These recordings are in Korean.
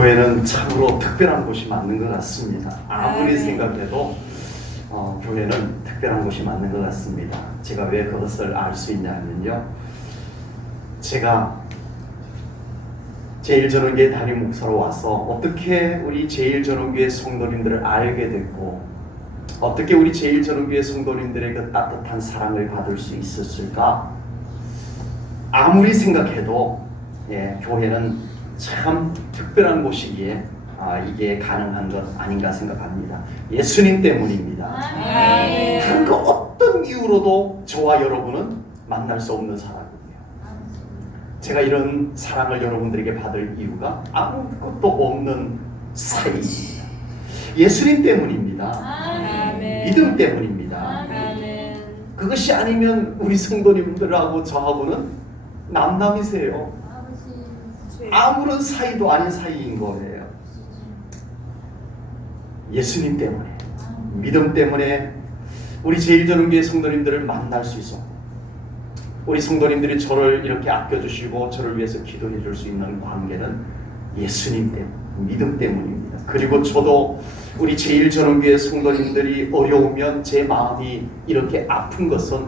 교회는 참으로 특별한 곳이 맞는 것 같습니다. 아무리 생각해도 교회는 특별한 곳이 맞는 것 같습니다. 제가 왜 그것을 알 수 있냐면요, 제가 제일전원교회 담임 목사로 와서 어떻게 우리 제일전원교회 성도님들을 알게 됐고, 어떻게 우리 제일전원교회 성도님들의 그 따뜻한 사랑을 받을 수 있었을까? 아무리 생각해도 교회는 참 특별한 곳이기에 이게 가능한 것 아닌가 생각합니다. 예수님 때문입니다. 다른 그 어떤 이유로도 저와 여러분은 만날 수 없는 사람이에요. 제가 이런 사랑을 여러분들에게 받을 이유가 아무것도 없는 사이입니다. 예수님 때문입니다. 믿음 때문입니다. 그것이 아니면 우리 성도님들하고 저하고는 남남이세요. 아무런 사이도 아닌 사이인 거예요. 예수님 때문에, 믿음 때문에 우리 제일전원교회 성도님들을 만날 수 있었고, 우리 성도님들이 저를 이렇게 아껴주시고 저를 위해서 기도해 줄 수 있는 관계는 예수님 때문, 믿음 때문입니다. 그리고 저도 우리 제일전원교회 성도님들이 어려우면 제 마음이 이렇게 아픈 것은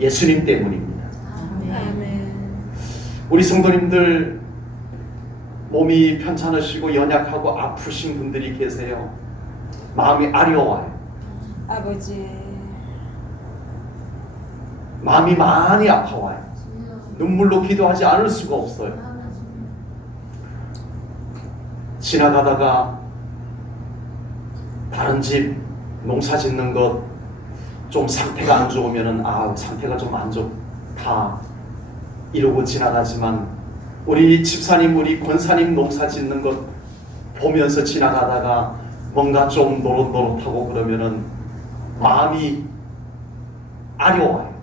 예수님 때문입니다. 우리 성도님들 몸이 편찮으시고 연약하고 아프신 분들이 계세요. 마음이 아려워요. 아버지, 마음이 많이 아파와요. 눈물로 기도하지 않을 수가 없어요. 지나가다가 다른 집 농사 짓는 것 좀 상태가 안 좋으면은 상태가 좀 안 좋다 이러고 지나가지만, 우리 집사님, 우리 권사님 농사 짓는 것 보면서 지나가다가 뭔가 좀 노릇노릇하고 그러면은 마음이 아려워요.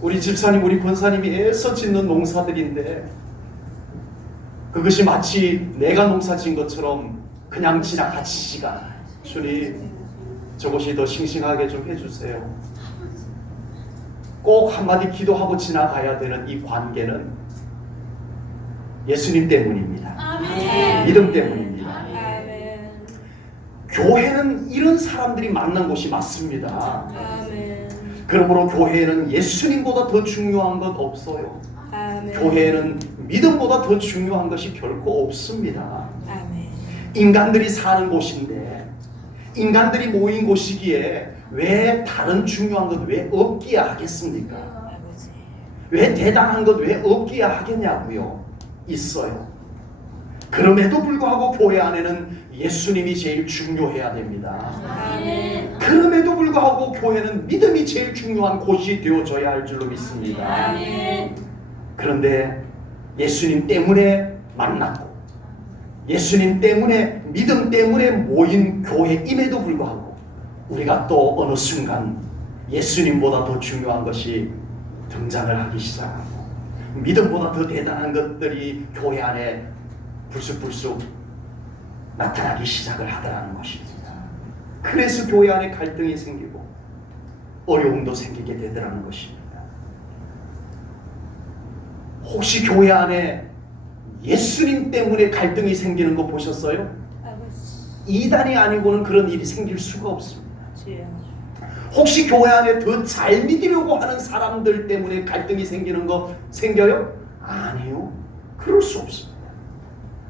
우리 집사님, 우리 권사님이 애써 짓는 농사들인데 그것이 마치 내가 농사 짓는 것처럼 그냥 지나가지지가 않아요. 주님, 저것이 더 싱싱하게 좀 해주세요. 꼭 한마디 기도하고 지나가야 되는 이 관계는 예수님 때문입니다. 아멘. 믿음 때문입니다. 아멘. 교회는 이런 사람들이 만난 곳이 맞습니다. 아멘. 그러므로 교회에는 예수님보다 더 중요한 것 없어요. 아멘. 교회에는 믿음보다 더 중요한 것이 결코 없습니다. 아멘. 인간들이 사는 곳인데, 인간들이 모인 곳이기에 왜 다른 중요한 것 왜 없기야 하겠습니까? 아버지. 왜 대단한 것 왜 없기야 하겠냐고요? 있어요. 그럼에도 불구하고 교회 안에는 예수님이 제일 중요해야 됩니다. 아멘. 그럼에도 불구하고 교회는 믿음이 제일 중요한 곳이 되어져야 할 줄로 믿습니다. 아멘. 그런데 예수님 때문에 만났고, 예수님 때문에, 믿음 때문에 모인 교회임에도 불구하고 우리가 또 어느 순간 예수님보다 더 중요한 것이 등장을 하기 시작하고, 믿음보다 더 대단한 것들이 교회 안에 불쑥불쑥 나타나기 시작을 하더라는 것입니다. 그래서 교회 안에 갈등이 생기고 어려움도 생기게 되더라는 것입니다. 혹시 교회 안에 예수님 때문에 갈등이 생기는 거 보셨어요? 아버지. 이단이 아니고는 그런 일이 생길 수가 없습니다. 주여. 혹시 교회 안에 더 잘 믿으려고 하는 사람들 때문에 갈등이 생기는 거 생겨요? 아니요. 그럴 수 없습니다.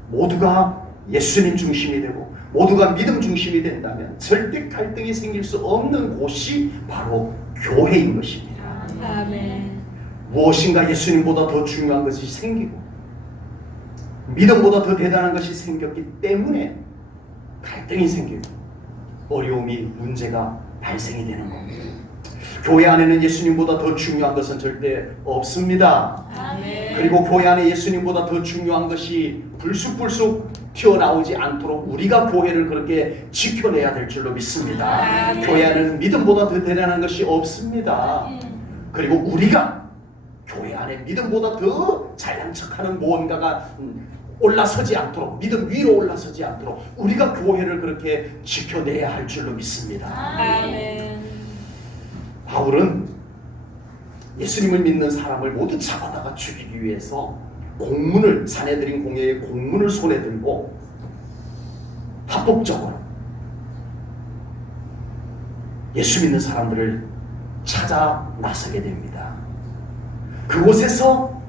모두가 예수님 중심이 되고 모두가 믿음 중심이 된다면 절대 갈등이 생길 수 없는 곳이 바로 교회인 것입니다. 아멘. 무엇인가 예수님보다 더 중요한 것이 생기고 믿음보다 더 대단한 것이 생겼기 때문에 갈등이 생기고 어려움이, 문제가 발생이 되는 겁니다. 교회 안에는 예수님보다 더 중요한 것은 절대 없습니다. 아멘. 그리고 교회 안에 예수님보다 더 중요한 것이 불쑥불쑥 튀어나오지 않도록 우리가 교회를 그렇게 지켜내야 될 줄로 믿습니다. 아멘. 교회 안에는 믿음보다 더 대단한 것이 없습니다. 그리고 우리가 교회 안에 믿음보다 더 잘난 척하는 무언가가 올라서지 않도록, 믿음 위로 올라서지 않도록 우리가 교회를 그렇게 지켜내야 할 줄로 믿습니다. 아멘. 바울은 예수님을 믿는 사람을 모두 잡아다가 죽이기 위해서 공문을 사내들인 공예의 공문을 손에 들고 합법적으로 예수 믿는 사람들을 찾아 나서게 됩니다. 그곳에서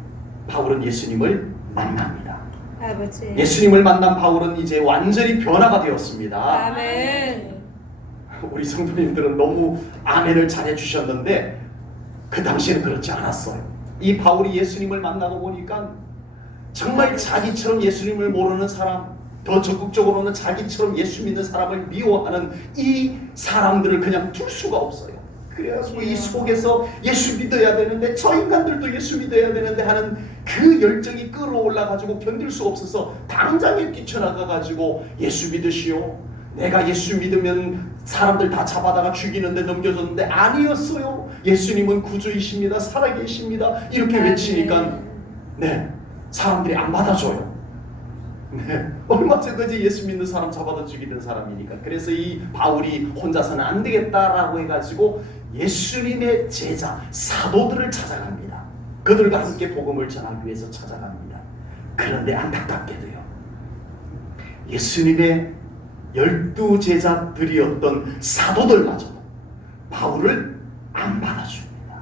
바울은 예수님을 만납니다. 아버지. 예수님을 만난 바울은 이제 완전히 변화가 되었습니다. 아멘. 우리 성도님들은 너무 아멘을 잘해 주셨는데 그 당시에는 그렇지 않았어요. 이 바울이 예수님을 만나고 보니까 정말 자기처럼 예수님을 모르는 사람, 더 적극적으로는 자기처럼 예수 믿는 사람을 미워하는 이 사람들을 그냥 둘 수가 없어요. 그래가지고 이 속에서 예수 믿어야 되는데 저 인간들도 예수 믿어야 되는데 하는 그 열정이 끌어올라가지고 견딜 수가 없어서 당장에 뛰쳐나가가지고 예수 믿으시오. 내가 예수 믿으면 사람들 다 잡아다가 죽이는데 넘겨줬는데 아니었어요. 예수님은 구주이십니다. 살아계십니다. 이렇게 외치니까 네, 사람들이 안 받아줘요. 네, 얼마 전까지 예수 믿는 사람 잡아다 죽이던 사람이니까. 그래서 이 바울이 혼자서는 안 되겠다라고 해가지고 예수님의 제자 사도들을 찾아갑니다. 그들과 함께 복음을 전하기 위해서 찾아갑니다. 그런데 안타깝게도요, 예수님의 12 제자들이었던 사도들마저도 바울을 안 받아줍니다.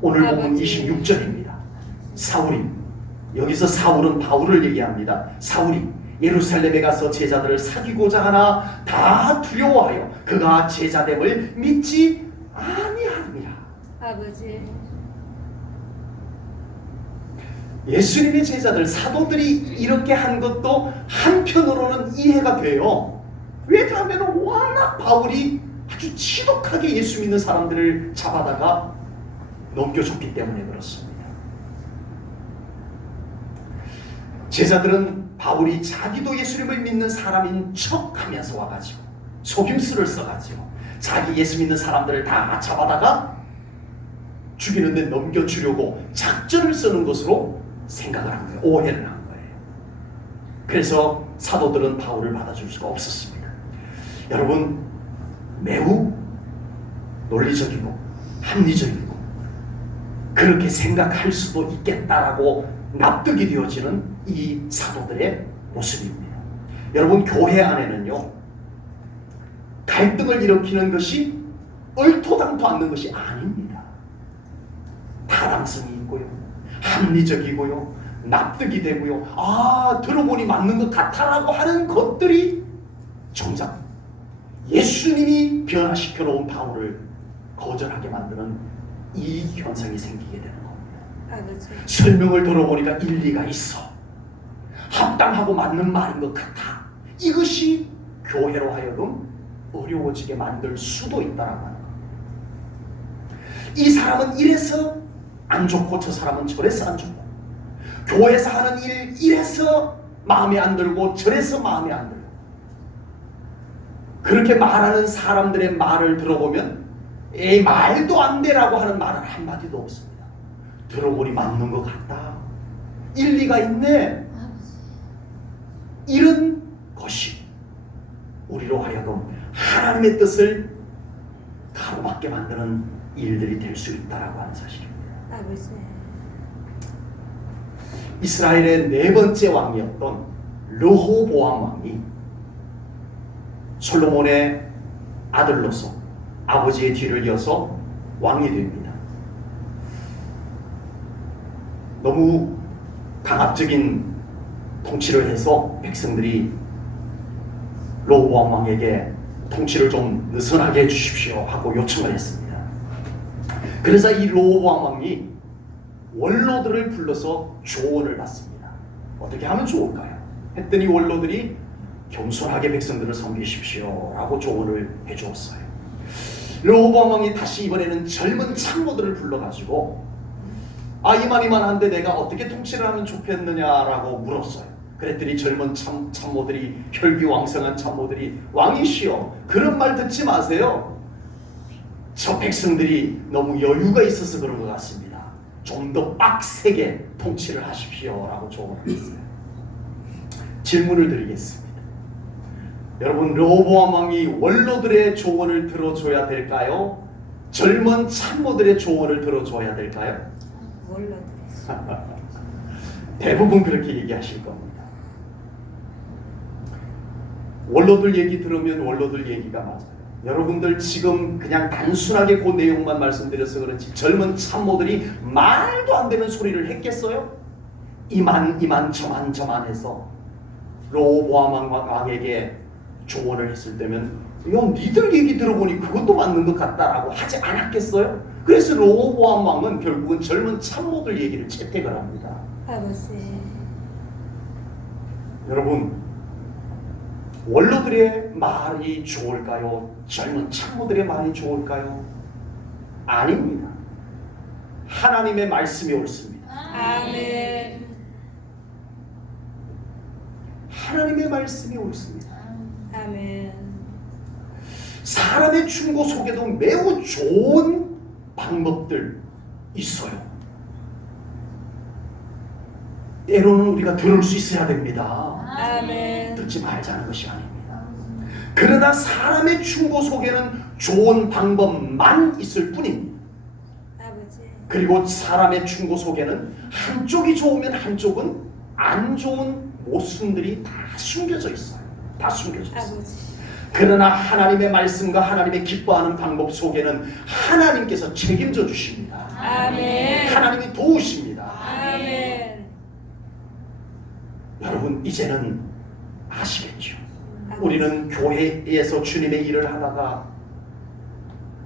오늘 보면 26절입니다. 사울이, 여기서 사울은 바울을 얘기합니다. 사울이 예루살렘에 가서 제자들을 사귀고자 하나 다 두려워하여 그가 제자됨을 믿지 아니하느니라. 아버지. 예수님의 제자들 사도들이 이렇게 한 것도 한편으로는 이해가 돼요. 왜냐하면 워낙 바울이 아주 지독하게 예수 믿는 사람들을 잡아다가 넘겨줬기 때문에 그렇습니다. 제자들은 바울이 자기도 예수님을 믿는 사람인 척하면서 와가지고 속임수를 써가지고 자기 예수 믿는 사람들을 다 잡아다가 죽이는데 넘겨주려고 작전을 쓰는 것으로 생각을 한 거예요. 오해를 한 거예요. 그래서 사도들은 바울을 받아줄 수가 없었습니다. 여러분, 매우 논리적이고 합리적이고 그렇게 생각할 수도 있겠다라고 납득이 되어지는 이 사도들의 모습입니다. 여러분, 교회 안에는요, 갈등을 일으키는 것이 얼토당토 않는 것이 아닙니다. 타당성이 있고요, 합리적이고요, 납득이 되고요, 아, 들어보니 맞는 것 같아라고 하는 것들이 정작 예수님이 변화시켜 놓은 바울을 거절하게 만드는 이 현상이 생기게 되는 겁니다. 아버지. 설명을 들어보니까 일리가 있어, 합당하고 맞는 말인 것 같아. 이것이 교회로 하여금 어려워지게 만들 수도 있다라고 하는 겁니다. 이 사람은 이래서 안 좋고 저 사람은 저래서 안 좋고, 교회에서 하는 일 이래서 마음에 안 들고 저래서 마음에 안 들고, 그렇게 말하는 사람들의 말을 들어보면 에이, 말도 안 되라고 하는 말은 한마디도 없습니다. 들어보니 맞는 것 같다, 일리가 있네, 이런 것이 우리로 하여금 하나님의 뜻을 가로막게 만드는 일들이 될 수 있다라고 하는 사실입니다. 아버지. 이스라엘의 네 번째 왕이었던 르호보암 왕이 솔로몬의 아들로서 아버지의 뒤를 이어서 왕이 됩니다. 너무 강압적인 통치를 해서 백성들이 르호보암 왕에게 통치를 좀 느슨하게 해주십시오 하고 요청을 했습니다. 그래서 이 르호보암 왕이 원로들을 불러서 조언을 받습니다. 어떻게 하면 좋을까요? 했더니 원로들이 겸손하게 백성들을 섬기십시오 라고 조언을 해주었어요. 르호보암 왕이 다시 이번에는 젊은 참모들을 불러가지고 이만한데 내가 어떻게 통치를 하면 좋겠느냐라고 물었어요. 그랬더니 젊은 참모들이, 혈기왕성한 참모들이, 왕이시여, 그런 말 듣지 마세요. 저 백성들이 너무 여유가 있어서 그런 것 같습니다. 좀 더 빡세게 통치를 하십시오 라고 조언을 했어요. 질문을 드리겠습니다. 여러분, 르호보암 왕이 원로들의 조언을 들어줘야 될까요? 젊은 참모들의 조언을 들어줘야 될까요? 몰라. 대부분 그렇게 얘기하실 겁니다. 원로들 얘기 들으면 원로들 얘기가 맞아요. 여러분들 지금 그냥 단순하게 그 내용만 말씀드려서 그렇지 젊은 참모들이 말도 안 되는 소리를 했겠어요? 이만 저만 해서 로보암 왕에게 조언을 했을 때면 니들 얘기 들어보니 그것도 맞는 것 같다라고 하지 않았겠어요? 그래서 로보암 왕은 결국은 젊은 참모들 얘기를 채택을 합니다. 아버지. 여러분, 원로들의 말이 좋을까요? 젊은 참모들의 말이 좋을까요? 아닙니다. 하나님의 말씀이 옳습니다. 아멘. 하나님의 말씀이 옳습니다. 아멘. 사람의 충고 속에도 매우 좋은 방법들 있어요. 때로는 우리가 들을 수 있어야 됩니다. 아멘. 듣지 말자는 것이 아닙니다. 그러나 사람의 충고 속에는 좋은 방법만 있을 뿐입니다. 아버지. 그리고 사람의 충고 속에는 한쪽이 좋으면 한쪽은 안 좋은 모순들이 다 숨겨져 있어요. 다 숨겨져 있어요. 아버지. 그러나 하나님의 말씀과 하나님의 기뻐하는 방법 속에는 하나님께서 책임져 주십니다. 아멘. 하나님이 도우십니다. 아멘. 여러분 이제는 아시겠죠? 아버지. 우리는 교회에서 주님의 일을 하다가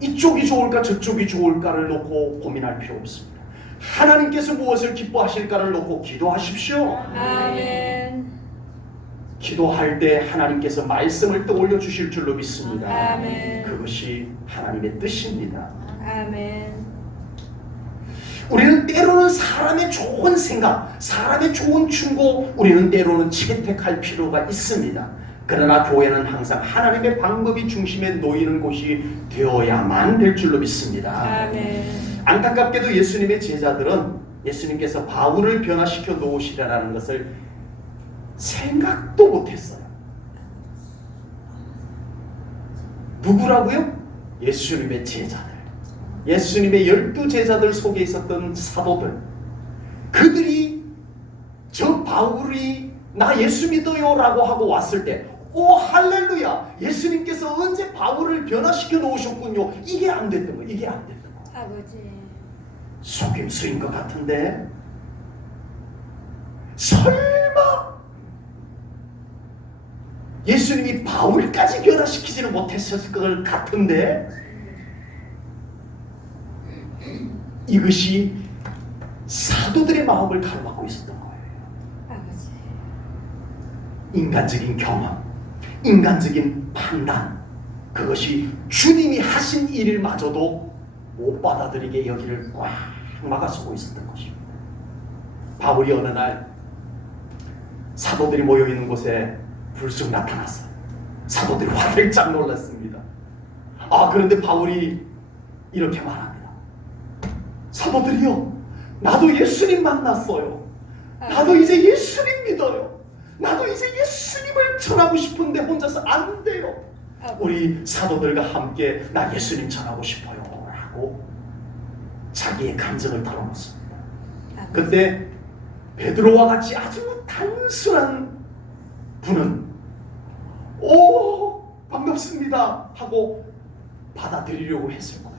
이쪽이 좋을까 저쪽이 좋을까를 놓고 고민할 필요 없습니다. 하나님께서 무엇을 기뻐하실까를 놓고 기도하십시오. 아멘. 기도할 때 하나님께서 말씀을 떠올려 주실 줄로 믿습니다. 아멘. 그것이 하나님의 뜻입니다. 아멘. 우리는 때로는 사람의 좋은 생각, 사람의 좋은 충고, 우리는 때로는 채택할 필요가 있습니다. 그러나 교회는 항상 하나님의 방법이 중심에 놓이는 곳이 되어야만 될 줄로 믿습니다. 아멘. 안타깝게도 예수님의 제자들은 예수님께서 바울을 변화시켜 놓으시라는 것을 생각도 못했어요. 누구라고요? 예수님의 제자들. 예수님의 12제자들 속에 있었던 사도들. 그들이 저 바울이 나 예수 믿어요 라고 하고 왔을 때 오 할렐루야, 예수님께서 언제 바울을 변화시켜 놓으셨군요. 이게 안 됐던 거예요. 이게 안 됐던 거예요. 아버지. 속임수인 것 같은데 설마 예수님이 바울까지 변화시키지는 못했을 것 같은데 이것이 사도들의 마음을 가로막고 있었던 거예요. 아버지. 인간적인 경험, 인간적인 판단, 그것이 주님이 하신 일마저도 못 받아들이게 여기를 꽉 막아서고 있었던 것입니다. 바울이 어느 날 사도들이 모여있는 곳에 불쑥 나타났어요. 사도들이 화들짝 놀랐습니다. 그런데 바울이 이렇게 말합니다. 사도들이요, 나도 예수님 만났어요. 나도 이제 예수님 믿어요. 나도 이제 예수님을 전하고 싶은데 혼자서 안 돼요. 우리 사도들과 함께 나 예수님 전하고 싶어요 라고 자기의 감정을 털어놓습니다. 그때 베드로와 같이 아주 단순한 분은 오 반갑습니다 하고 받아들이려고 했을 거예요.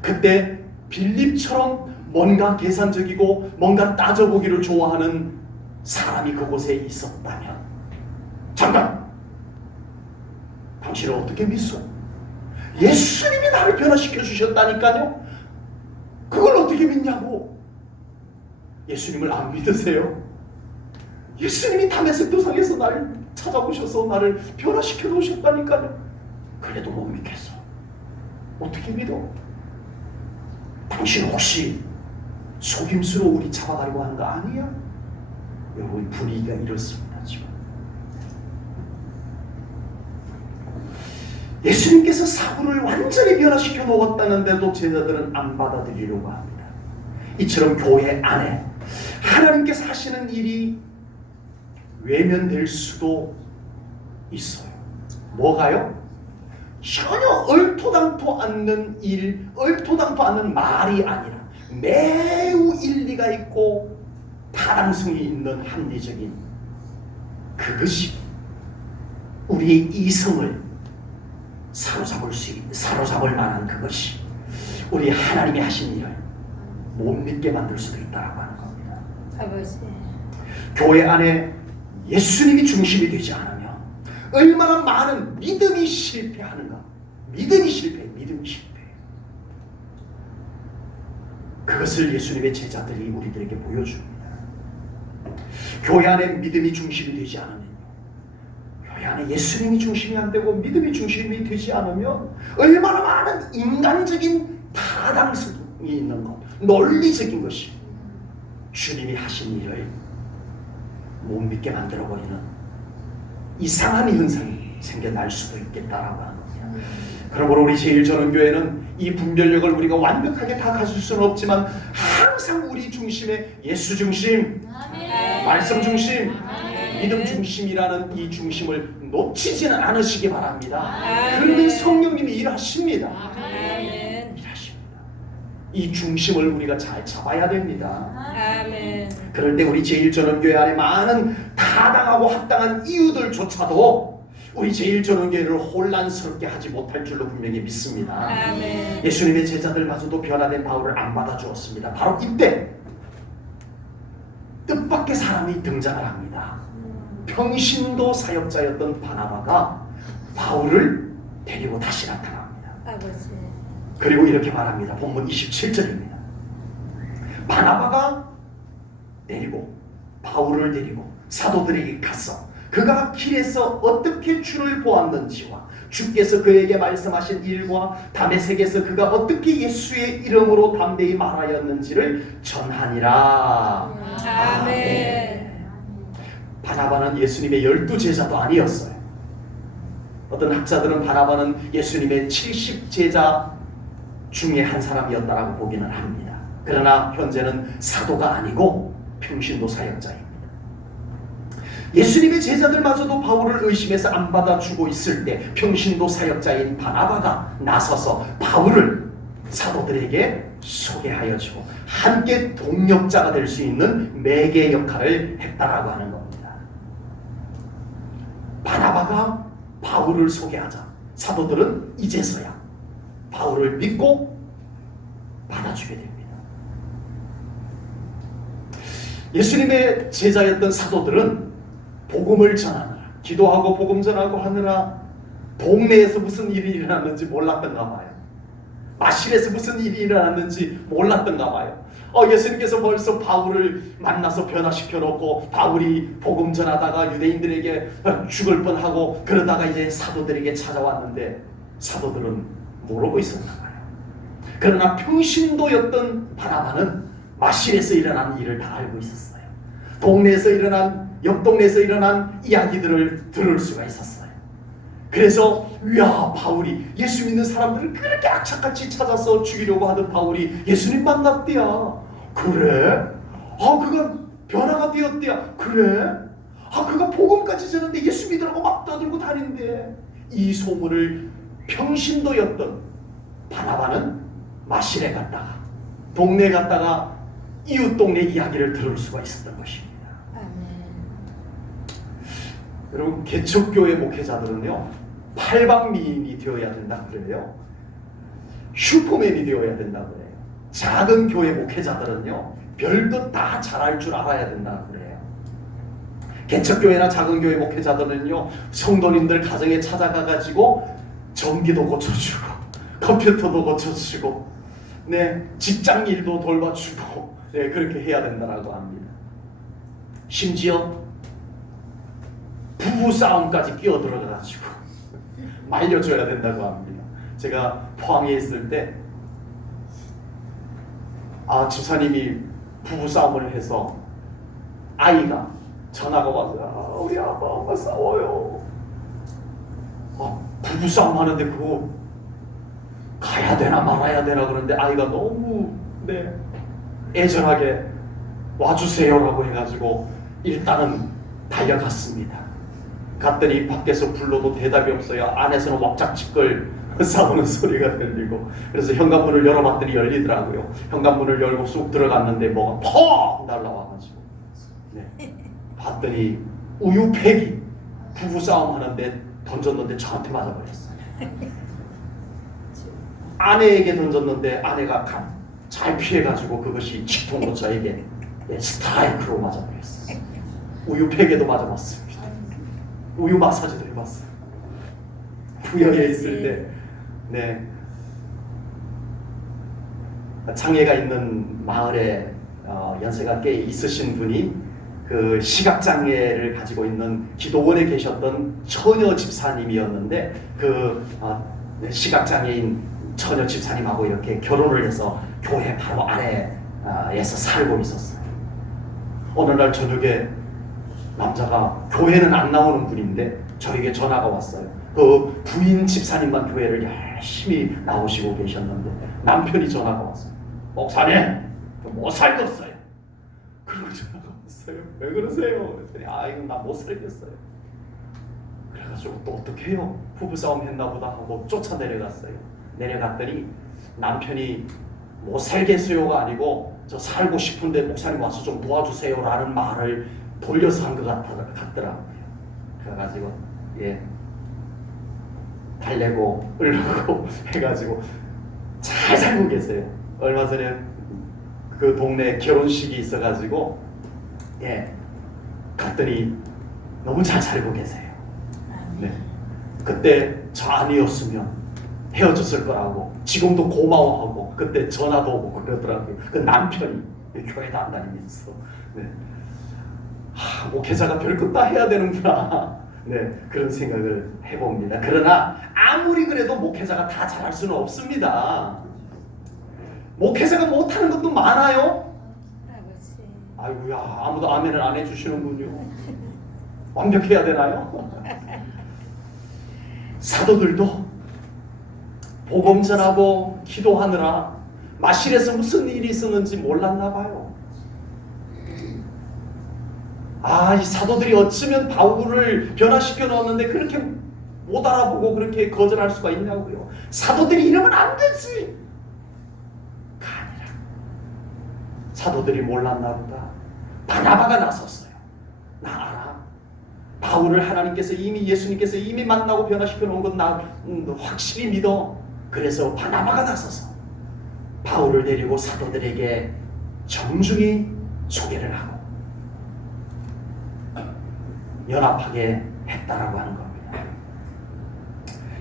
그때 빌립처럼 뭔가 계산적이고 뭔가 따져보기를 좋아하는 사람이 그곳에 있었다면, 잠깐, 당신을 어떻게 믿어? 예수님이 나를 변화시켜 주셨다니까요. 그걸 어떻게 믿냐고. 예수님을 안 믿으세요? 예수님이 다메섹 도상에서 나를 찾아오셔서 나를 변화시켜 놓으셨다니까요. 그래도 못 믿겠어. 어떻게 믿어? 당신 혹시 속임수로 우리 잡아가려고 하는 거 아니야? 여러분, 분위기가 이렇습니다. 지금 예수님께서 사고를 완전히 변화시켜 놓았다는데도 제자들은 안 받아들이려고 합니다. 이처럼 교회 안에 하나님께서 하시는 일이 외면될 수도 있어요. 뭐가요? 전혀 얼토당토 않는 일, 얼토당토 않는 말이 아니라 매우 일리가 있고 타당성이 있는 합리적인 그것이 우리의 이성을 사로잡을 만한 그것이 우리 하나님이 하신 일을 못 믿게 만들 수도 있다라고 하는 겁니다. 아버지. 교회 안에 예수님이 중심이 되지 않으면 얼마나 많은 믿음이 실패하는가. 믿음이 실패. 그것을 예수님의 제자들이 우리들에게 보여줍니다. 교회 안에 믿음이 중심이 되지 않으면, 교회 안에 예수님이 중심이 안 되고 믿음이 중심이 되지 않으면 얼마나 많은 인간적인 타당성이 있는 것, 논리적인 것이 주님이 하신 일을 못 믿게 만들어버리는 이상한 현상이 생겨날 수도 있겠다라고 하는 겁니다. 그러므로 우리 제1전원교회는 이 분별력을 우리가 완벽하게 다 가질 수는 없지만 항상 우리 중심에 예수 중심, 말씀 중심, 믿음 중심이라는 이 중심을 놓치지는 않으시기 바랍니다. 그러면 성령님이 일하십니다. 일하십니다. 이 중심을 우리가 잘 잡아야 됩니다. 아멘. 그럴 때 우리 제1전원교회 안에 많은 타당하고 합당한 이유들조차도 우리 제1전원교회를 혼란스럽게 하지 못할 줄로 분명히 믿습니다. 아멘. 예수님의 제자들마저도 변화된 바울을 안 받아주었습니다. 바로 이때 뜻밖의 사람이 등장을 합니다. 평신도 사역자였던 바나바가 바울을 데리고 다시 나타납니다. 아버지. 그리고 이렇게 말합니다. 본문 27절입니다. 바나바가 데리고 바울을 데리고 사도들에게 갔어. 그가 길에서 어떻게 주를 보았는지와 주께서 그에게 말씀하신 일과 다메섹에서 그가 어떻게 예수의 이름으로 담대히 말하였는지를 전하니라. 아멘. 바나바는 예수님의 12제자도 아니었어요. 어떤 학자들은 바나바는 예수님의 70제자 중에 한 사람이었다라고 보기는 합니다. 그러나 현재는 사도가 아니고 평신도 사역자입니다. 예수님의 제자들마저도 바울을 의심해서 안 받아주고 있을 때 평신도 사역자인 바나바가 나서서 바울을 사도들에게 소개하여 주고 함께 동력자가 될 수 있는 매개 역할을 했다라고 하는 겁니다. 바나바가 바울을 소개하자 사도들은 이제서야 바울을 믿고 받아주게 됩니다. 예수님의 제자였던 사도들은 복음을 전하느라, 기도하고 복음 전하고 하느라 동네에서 무슨 일이 일어났는지 몰랐던가 봐요. 마실에서 무슨 일이 일어났는지 몰랐던가 봐요. 예수님께서 벌써 바울을 만나서 변화시켜 놓고 바울이 복음 전하다가 유대인들에게 죽을 뻔하고 그러다가 이제 사도들에게 찾아왔는데 사도들은 모르고 있었나 봐요. 그러나 평신도였던 바나바는 마실에서 일어난 일을 다 알고 있었어요. 동네에서 일어난, 옆 동네에서 일어난 이야기들을 들을 수가 있었어요. 그래서 야, 바울이 예수 믿는 사람들을 그렇게 악착같이 찾아서 죽이려고 하던 바울이 예수님 만났대야. 그래? 그가 변화가 되었대야. 그래? 그가 복음까지 전하는데 예수 믿으라고 막 떠들고 다니는데. 이 소문을 평신도였던 바나바는 마실에 갔다가 동네에 갔다가 이웃 동네 이야기를 들을 수가 있었던 것입니다. 여러분, 개척교회 목회자들은요, 팔방미인이 되어야 된다 그래요. 슈퍼맨이 되어야 된다 그래요. 작은 교회 목회자들은요, 별것 다 잘할 줄 알아야 된다 그래요. 개척교회나 작은 교회 목회자들은요, 성도님들 가정에 찾아가가지고 전기도 고쳐주고 컴퓨터도 고쳐주고 직장 일도 돌봐주고 그렇게 해야 된다라고 합니다. 심지어 부부 싸움까지 끼어들어가지고 말려줘야 된다고 합니다. 제가 포항에 있을 때 집사님이 부부 싸움을 해서 아이가 전화가 와서 우리 아빠가 싸워요. 부부 싸움 하는데 그거 가야 되나 말아야 되나 그러는데 아이가 너무 애절하게 와주세요라고 해가지고 일단은 달려갔습니다. 갔더니 밖에서 불러도 대답이 없어요. 안에서는 왁작지껄 싸우는 소리가 들리고, 그래서 현관문을 열어봤더니 열리더라고요. 현관문을 열고 쑥 들어갔는데 뭐가 펑 날라와가지고 네. 봤더니 우유팩이 부부싸움 하는데 던졌는데 저한테 맞아버렸어요. 아내에게 던졌는데 아내가 잘 피해가지고 그것이 치통으로 저에게 스트라이크로 맞아버렸어요. 우유팩에도 맞아봤습니다. 우유 마사지도 해봤어요. 부여에 있을 때, 네, 장애가 있는 마을에 연세가 꽤 있으신 분이 그 시각장애를 가지고 있는 기도원에 계셨던 처녀 집사님이었는데 그 시각장애인 처녀 집사님하고 이렇게 결혼을 해서 교회 바로 아래에서 살고 있었어요. 어느 날 저녁에 남자가 교회는 안 나오는 분인데 저에게 전화가 왔어요. 그 부인 집사님만 교회를 열심히 나오시고 계셨는데 남편이 전화가 왔어요. 목사님, 못 살겠어요. 그러고 전화가 왔어요. 왜 그러세요? 그랬더니 이건 나 못 살겠어요. 그래가지고 또 어떻게 해요? 부부싸움 했나 보다 하고 쫓아 내려갔어요. 내려갔더니 남편이 못 살겠어요가 아니고 저 살고 싶은데 목사님 와서 좀 도와주세요 라는 말을 돌려서 한 것 같더라고요. 그래가지고 달래고 을고 해가지고 잘 살고 계세요. 얼마 전에 그 동네 결혼식이 있어가지고 갔더니 너무 잘 살고 계세요. 네. 그때 저 아니었으면 헤어졌을 거라고 지금도 고마워하고 그때 전화도 오고 그러더라고요. 그 남편이 교회도 안 다니면서 목회자가 별것 다 해야 되는구나. 그런 생각을 해봅니다. 그러나 아무리 그래도 목회자가 다 잘할 수는 없습니다. 목회자가 못하는 것도 많아요. 아이고야, 아무도 아멘을 안 해주시는군요. 완벽해야 되나요? 사도들도 복음 전하고 기도하느라 마실에서 무슨 일이 있었는지 몰랐나 봐요. 이 사도들이 어쩌면 바울을 변화시켜 놓았는데 그렇게 못 알아보고 그렇게 거절할 수가 있냐고요. 사도들이 이러면 안 되지. 아니라 사도들이 몰랐나 보다. 바나바가 나섰어요. 나 알아. 바울을 하나님께서 예수님께서 이미 만나고 변화시켜 놓은 건 나 확실히 믿어. 그래서 바나바가 나서서 바울을 데리고 사도들에게 정중히 소개를 하고 연합하게 했다라고 하는 겁니다.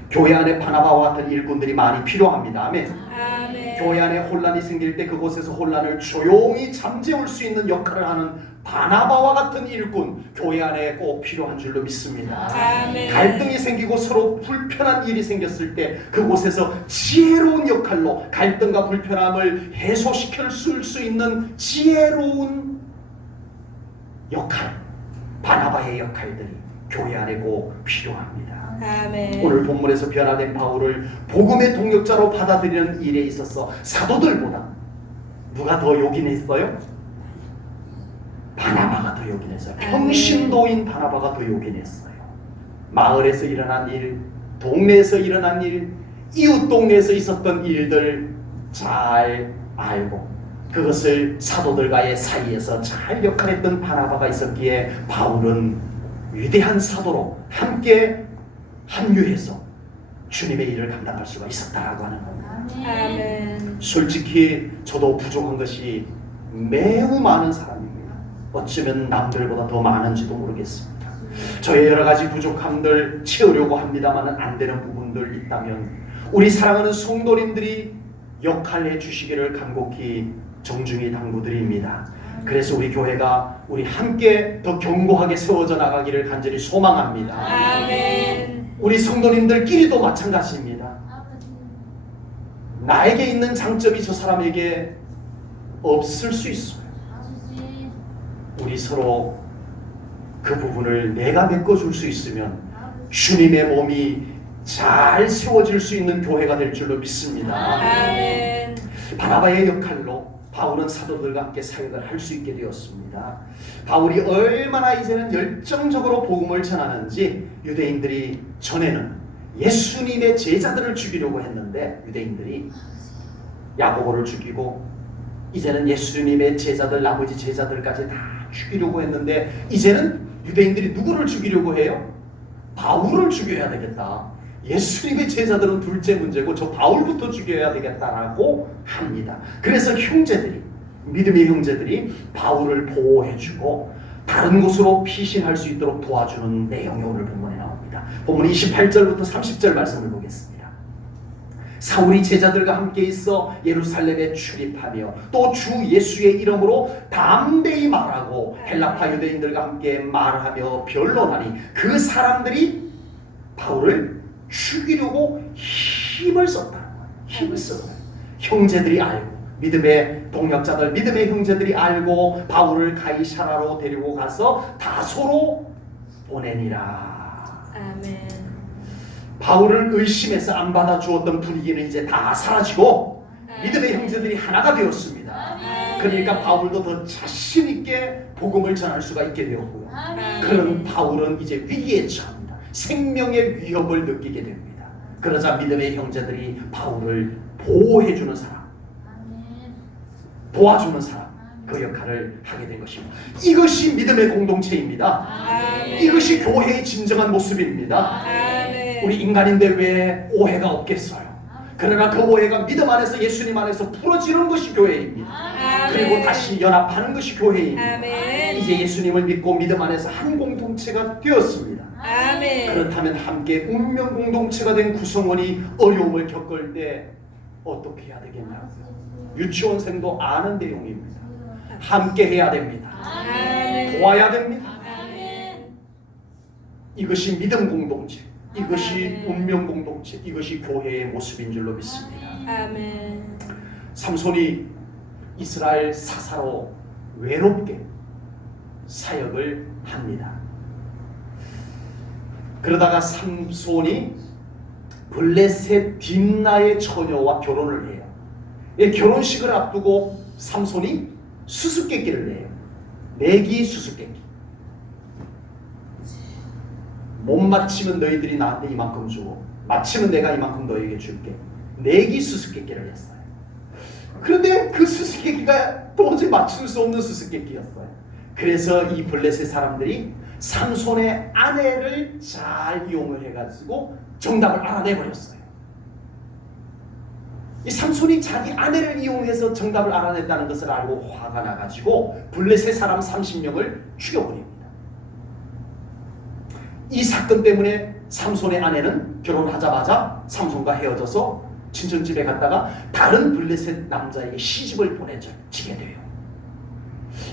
교회 안에 바나바와 같은 일꾼들이 많이 필요합니다. 아멘. 아멘. 교회 안에 혼란이 생길 때 그곳에서 혼란을 조용히 잠재울 수 있는 역할을 하는 바나바와 같은 일꾼, 교회 안에 꼭 필요한 줄로 믿습니다. 아멘. 갈등이 생기고 서로 불편한 일이 생겼을 때 그곳에서 지혜로운 역할로 갈등과 불편함을 해소시킬 수 있는 지혜로운 역할, 바나바의 역할들이 교회 안에 꼭 필요합니다. 아멘. 오늘 본문에서 변화된 바울을 복음의 동역자로 받아들이는 일에 있어서 사도들보다 누가 더 요긴했어요? 바나바가 더 요긴했어요. 평신도인 바나바가 더 요긴했어요. 마을에서 일어난 일, 동네에서 일어난 일, 이웃 동네에서 있었던 일들 잘 알고 그것을 사도들과의 사이에서 잘 역할했던 바나바가 있었기에 바울은 위대한 사도로 함께 합류해서 주님의 일을 감당할 수가 있었다라고 하는 겁니다. 아멘. 솔직히 저도 부족한 것이 매우 많은 사람입니다. 어쩌면 남들보다 더 많은지도 모르겠습니다. 저의 여러 가지 부족함들 채우려고 합니다만 안 되는 부분들 있다면 우리 사랑하는 성도님들이 역할해 주시기를 간곡히 정중히 당부드립니다. 그래서 우리 교회가 우리 함께 더 견고하게 세워져 나가기를 간절히 소망합니다. 아멘. 우리 성도님들끼리도 마찬가지입니다. 나에게 있는 장점이 저 사람에게 없을 수 있어요. 우리 서로 그 부분을 내가 메꿔줄 수 있으면 주님의 몸이 잘 세워질 수 있는 교회가 될 줄로 믿습니다. 아멘. 바나바의 역할로 바울은 사도들과 함께 사역을 할 수 있게 되었습니다. 바울이 얼마나 이제는 열정적으로 복음을 전하는지 유대인들이 전에는 예수님의 제자들을 죽이려고 했는데 유대인들이 야고보를 죽이고 이제는 예수님의 제자들, 나머지 제자들까지 다 죽이려고 했는데 이제는 유대인들이 누구를 죽이려고 해요? 바울을 죽여야 되겠다. 예수님의 제자들은 둘째 문제고 저 바울부터 죽여야 되겠다라고 합니다. 그래서 형제들이, 믿음의 형제들이 바울을 보호해주고 다른 곳으로 피신할 수 있도록 도와주는 내용이 오늘 본문에 나옵니다. 본문 28절부터 30절 말씀을 보겠습니다. 사울이 제자들과 함께 있어 예루살렘에 출입하며 또 주 예수의 이름으로 담대히 말하고 헬라파 유대인들과 함께 말하며 변론하니 그 사람들이 바울을 죽이려고 힘을 썼다. 힘을 썼다. 형제들이 알고, 믿음의 동역자들, 믿음의 형제들이 알고 바울을 가이사라로 데리고 가서 다소로 보내니라. 아멘. 바울을 의심해서 안 받아주었던 분위기는 이제 다 사라지고 믿음의 형제들이 하나가 되었습니다. 그러니까 바울도 더 자신 있게 복음을 전할 수가 있게 되었고요. 그런 바울은 이제 위기에 처합니다. 생명의 위협을 느끼게 됩니다. 그러자 믿음의 형제들이 바울을 보호해주는 사람, 도와주는 사람, 그 역할을 하게 된 것입니다. 이것이 믿음의 공동체입니다. 이것이 교회의 진정한 모습입니다. 우리 인간인데 왜 오해가 없겠어요? 그러나 그 오해가 믿음 안에서, 예수님 안에서 풀어지는 것이 교회입니다. 그리고 다시 연합하는 것이 교회입니다. 이제 예수님을 믿고 믿음 안에서 한 공동체가 되었습니다. 그렇다면 함께 운명 공동체가 된 구성원이 어려움을 겪을 때 어떻게 해야 되겠냐고요? 유치원생도 아는 내용입니다. 함께 해야 됩니다. 도와야 됩니다. 이것이 믿음 공동체, 이것이 운명 공동체, 이것이 교회의 모습인 줄로 믿습니다. 삼손이 이스라엘 사사로 외롭게 사역을 합니다. 그러다가 삼손이 블레셋 딥나의 처녀와 결혼을 해요. 결혼식을 앞두고 삼손이 수수께끼를 내요. 내기 수수께끼. 못 맞히면 너희들이 나한테 이만큼 주고 맞히면 내가 이만큼 너에게 줄게. 내기 수수께끼를 했어요. 그런데 그 수수께끼가 도저히 맞출 수 없는 수수께끼였어요. 그래서 이 블레셋 사람들이 삼손의 아내를 잘 이용을 해가지고 정답을 알아내버렸어요. 이 삼손이 자기 아내를 이용해서 정답을 알아냈다는 것을 알고 화가 나가지고 블레셋 사람 30명을 죽여버립니다. 이 사건 때문에 삼손의 아내는 결혼하자마자 삼손과 헤어져서 친정집에 갔다가 다른 블레셋 남자에게 시집을 보내지게 돼요.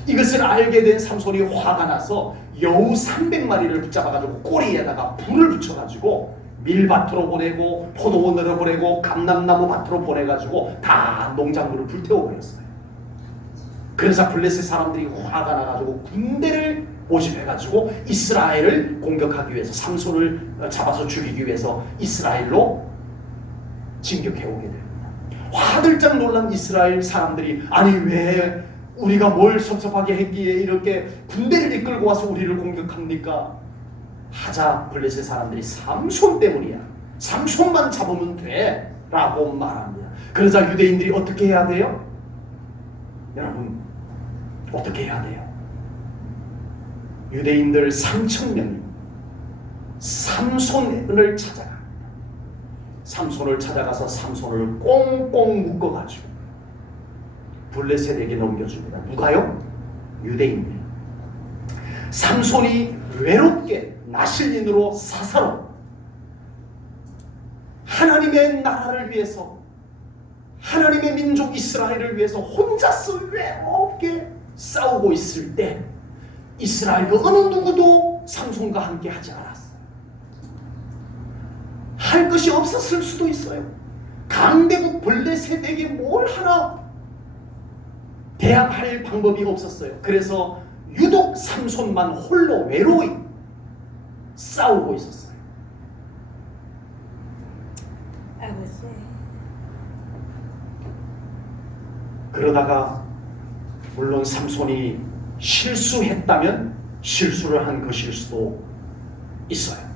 이것을 알게 된 삼손이 화가 나서 여우 300마리를 붙잡아가지고 꼬리에다가 불을 붙여가지고 밀밭으로 보내고 포도원으로 보내고 감람나무 밭으로 보내가지고 다 농작물을 불태워버렸어요. 그래서 블레셋 사람들이 화가 나가지고 군대를 모집해가지고 이스라엘을 공격하기 위해서 삼손을 잡아서 죽이기 위해서 이스라엘로 진격해오게 됩니다. 화들짝 놀란 이스라엘 사람들이 아니 왜 우리가 뭘 섭섭하게 했기에 이렇게 군대를 이끌고 와서 우리를 공격합니까? 하자 블레셋 사람들이 삼손 때문이야. 삼손만 잡으면 돼 라고 말합니다. 그러자 유대인들이 어떻게 해야 돼요? 여러분 어떻게 해야 돼요? 유대인들 3,000명이 삼손을 찾아갑니다. 삼손을 찾아가서 삼손을 꽁꽁 묶어가지고 블레셋에게 넘겨줍니다. 누가요? 유대인들. 삼손이 외롭게 나실린으로 사사로 하나님의 나라를 위해서, 하나님의 민족 이스라엘을 위해서 혼자서 외롭게 싸우고 있을 때 이스라엘 그 어느 누구도 삼손과 함께 하지 않았어요. 할 것이 없었을 수도 있어요. 강대국 블레셋에게 뭘 하나 대항할 방법이 없었어요. 그래서 유독 삼손만 홀로 외로이 싸우고 있었어요. 그러다가 물론 삼손이 실수했다면 실수를 한 것일 수도 있어요.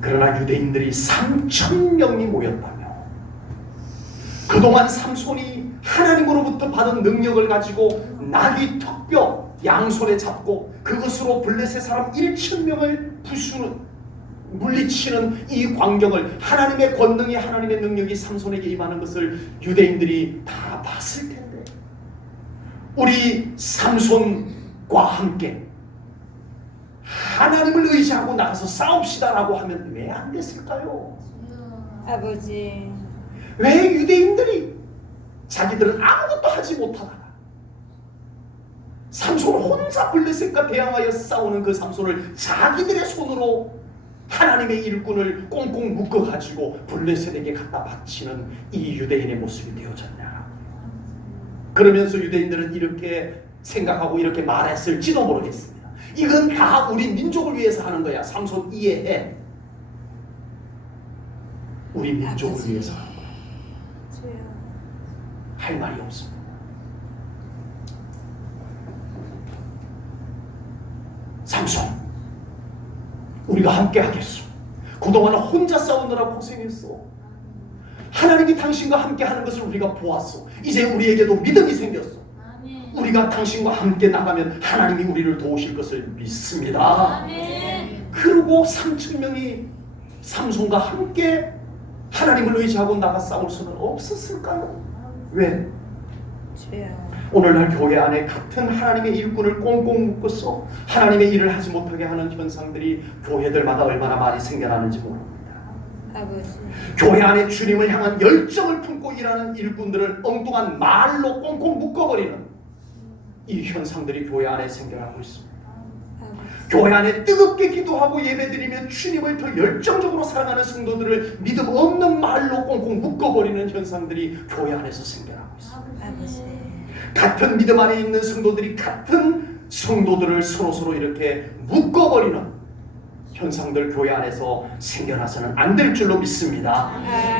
그러나 유대인들이 3,000명이 모였다며 그동안 삼손이 하나님으로부터 받은 능력을 가지고 나귀 턱뼈 양손에 잡고 그것으로 블레셋 사람 1,000명을 부수는 물리치는 이 광경을, 하나님의 권능이, 하나님의 능력이 삼손에게 임하는 것을 유대인들이 다 봤을 텐데, 우리 삼손과 함께 하나님을 의지하고 나가서 싸웁시다라고 하면 왜 안 됐을까요? 아버지. 왜 유대인들이 자기들은 아무것도 하지 못하다가 삼손 혼자 블레셋과 대항하여 싸우는 그 삼손을 자기들의 손으로 하나님의 일꾼을 꽁꽁 묶어가지고 블레셋에게 갖다 바치는 이 유대인의 모습이 되어졌냐. 그러면서 유대인들은 이렇게 생각하고 이렇게 말했을지도 모르겠습니다. 이건 다 우리 민족을 위해서 하는 거야. 삼손 이해해. 우리 민족을 아버지. 위해서 하는 거야. 주여. 할 말이 없습니다. 삼손, 우리가 함께 하겠소. 그동안 혼자 싸우느라 고생했어. 하나님이 당신과 함께 하는 것을 우리가 보았어. 이제 우리에게도 믿음이 생겼어. 우리가 당신과 함께 나가면 하나님이 우리를 도우실 것을 믿습니다. 그리고 3,000명이 삼손과 함께 하나님을 의지하고 나가 싸울 수는 없었을까요? 왜? 주여. 오늘날 교회 안에 같은 하나님의 일꾼을 꽁꽁 묶어서 하나님의 일을 하지 못하게 하는 현상들이 교회들마다 얼마나 많이 생겨나는지 모릅니다. 아버지. 교회 안에 주님을 향한 열정을 품고 일하는 일꾼들을 엉뚱한 말로 꽁꽁 묶어버리는 이 현상들이 교회 안에 생겨나고 있습니다. 아버지. 교회 안에 뜨겁게 기도하고 예배드리며 주님을 더 열정적으로 사랑하는 성도들을 믿음 없는 말로 꽁꽁 묶어버리는 현상들이 교회 안에서 생겨나고 있습니다. 아버지. 같은 믿음 안에 있는 성도들이 같은 성도들을 서로서로 이렇게 묶어버리는 현상들 교회 안에서 생겨나서는 안 될 줄로 믿습니다.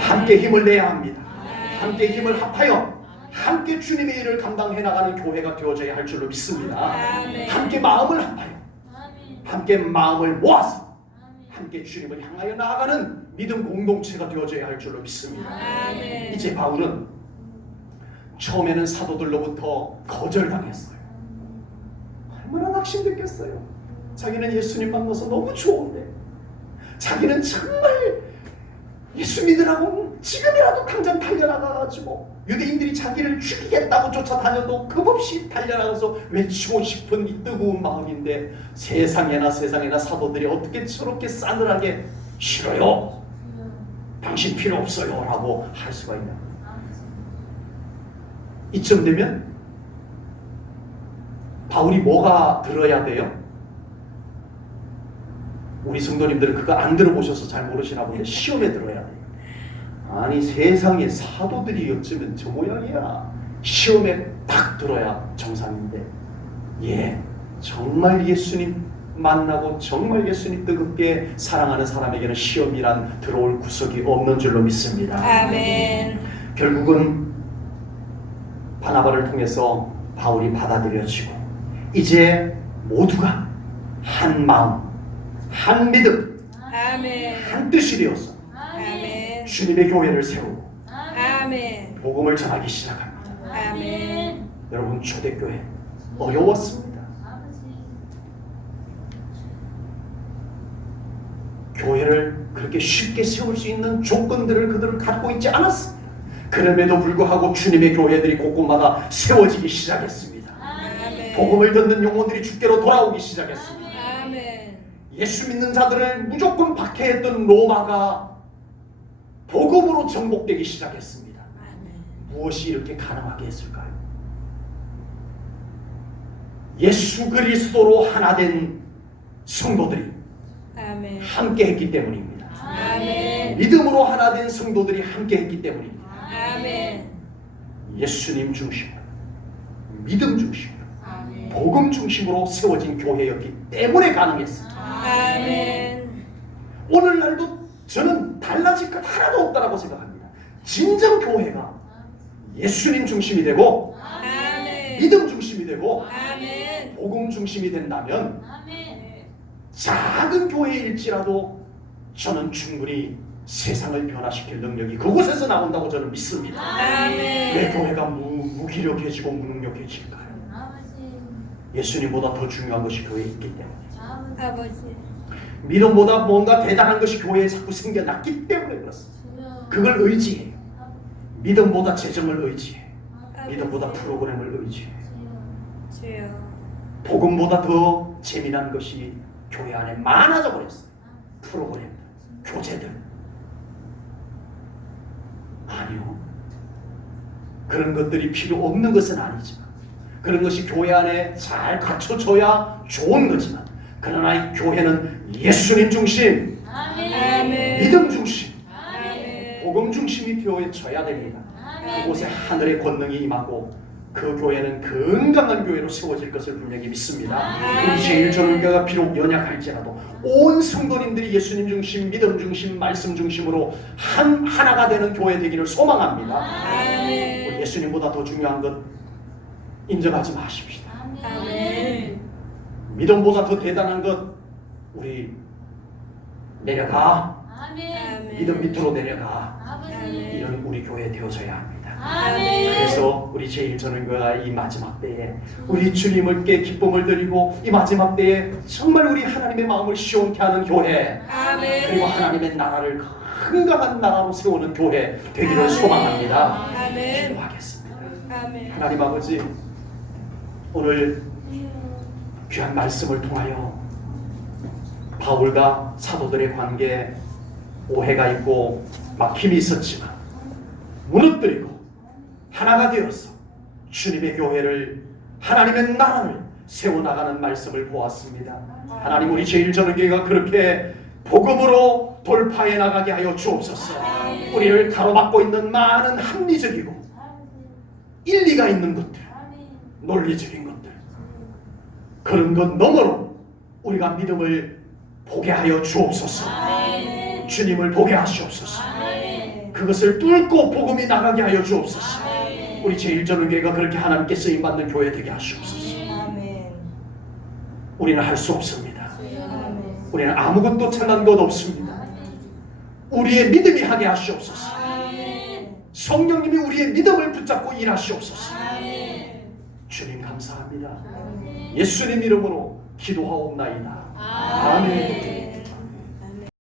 함께 힘을 내야 합니다. 함께 힘을 합하여 함께 주님의 일을 감당해 나가는 교회가 되어져야 할 줄로 믿습니다. 함께 마음을 합하여 함께 마음을 모아서 함께 주님을 향하여 나아가는 믿음 공동체가 되어져야 할 줄로 믿습니다. 이제 바울은 처음에는 사도들로부터 거절당했어요. 얼마나 낙심됐겠어요. 자기는 예수님 만나서 너무 좋은데, 자기는 정말 예수 믿으라고 지금이라도 당장 달려나가가지고 유대인들이 자기를 죽이겠다고 쫓아다녀도 겁없이 달려나가서 외치고 싶은 이 뜨거운 마음인데, 세상에나 사도들이 어떻게 저렇게 싸늘하게 싫어요, 당신 필요 없어요 라고 할 수가 있냐. 이쯤 되면 바울이 뭐가 들어야 돼요? 우리 성도님들은 그거 안 들어보셔서 잘 모르시나 본데 시험에 들어야 돼요. 아니 세상에 사도들이 어쩌면 저 모양이야. 시험에 딱 들어야 정상인데, 예, 정말 예수님 만나고 정말 예수님 뜨겁게 사랑하는 사람에게는 시험이란 들어올 구석이 없는 줄로 믿습니다. 아멘. 결국은 바나바를 통해서 바울이 받아들여지고 이제 모두가 한 마음, 한 믿음, 아멘. 한 뜻이 되어서 아멘. 주님의 교회를 세우고 아멘. 복음을 전하기 시작합니다. 아멘. 여러분, 초대교회 어려웠습니다. 교회를 그렇게 쉽게 세울 수 있는 조건들을 그들은 갖고 있지 않았습니다. 그럼에도 불구하고 주님의 교회들이 곳곳마다 세워지기 시작했습니다. 아멘. 복음을 듣는 영혼들이 주께로 돌아오기 시작했습니다. 아멘. 예수 믿는 자들을 무조건 박해했던 로마가 복음으로 정복되기 시작했습니다. 아멘. 무엇이 이렇게 가능하게 했을까요? 예수 그리스도로 하나 된 성도들이 아멘. 함께 했기 때문입니다. 아멘. 믿음으로 하나 된 성도들이 함께 했기 때문입니다. 아멘. 예수님 중심으로, 믿음 중심으로, 아멘. 복음 중심으로 세워진 교회였기 때문에 가능했습니다. 아멘. 오늘날도 저는 달라질 것 하나도 없다고 생각합니다. 진정 교회가 예수님 중심이 되고 아멘. 믿음 중심이 되고 아멘. 복음 중심이 된다면 아멘. 작은 교회일지라도 저는 충분히 세상을 변화시킬 능력이 그곳에서 나온다고 저는 믿습니다. 왜 아멘. 교회가 무기력해지고 무능력해질까요? 예수님보다 더 중요한 것이 교회에 있기 때문에, 아버지. 믿음보다 뭔가 대단한 것이 교회에 자꾸 생겨났기 때문에 그렇습니다. 그걸 의지해요. 믿음보다 재정을 의지해요. 믿음보다 프로그램을 의지해요. 주여. 복음보다 더 재미난 것이 교회 안에 많아져 버렸어요. 프로그램, 교재들. 아니요. 그런 것들이 필요 없는 것은 아니지만, 그런 것이 교회 안에 잘 갖춰져야 좋은 거지만, 그러나 이 교회는 예수님 중심, 아멘. 믿음 중심, 아멘. 복음 중심이 되어져야 됩니다. 그곳에 하늘의 권능이 임하고 그 교회는 건강한 교회로 세워질 것을 분명히 믿습니다. 우리 제1전교회가 비록 연약할지라도 온 성도님들이 예수님 중심, 믿음 중심, 말씀 중심으로 하나가 되는 교회 되기를 소망합니다. 아멘. 우리 예수님보다 더 중요한 것 인정하지 마십시다. 아멘. 믿음보다 더 대단한 것 우리 내려가, 아멘. 믿음 밑으로 내려가, 아멘. 이런 우리 교회 되어져야 합니다. 아멘. 그래서 우리 제1전교회가 이 마지막 때에 우리 주님께 기쁨을 드리고 이 마지막 때에 정말 우리 하나님의 마음을 시원케 하는 교회, 아멘. 그리고 하나님의 나라를 건강한 나라로 세우는 교회 되기를 소망합니다. 아멘. 기도하겠습니다. 아멘. 하나님 아버지, 오늘 귀한 말씀을 통하여 바울과 사도들의 관계에 오해가 있고 막힘이 있었지만 무너뜨리고 하나가 되어서 주님의 교회를, 하나님의 나라를 세워나가는 말씀을 보았습니다. 하나님, 우리 제1전교회가 그렇게 복음으로 돌파해 나가게 하여 주옵소서. 우리를 가로막고 있는 많은 합리적이고 일리가 있는 것들, 논리적인 것들, 그런 것 너머로 우리가 믿음을 보게 하여 주옵소서. 주님을 보게 하시옵소서. 그것을 뚫고 복음이 나가게 하여 주옵소서. 우리 제1전교회가 그렇게 하나님께 쓰임받는 교회 되게 하시옵소서. 우리는 할 수 없습니다. 우리는 아무것도 잘난 것 없습니다. 우리의 믿음이 하게 하시옵소서. 성령님이 우리의 믿음을 붙잡고 일하시옵소서. 주님 감사합니다. 예수님 이름으로 기도하옵나이다. 아멘.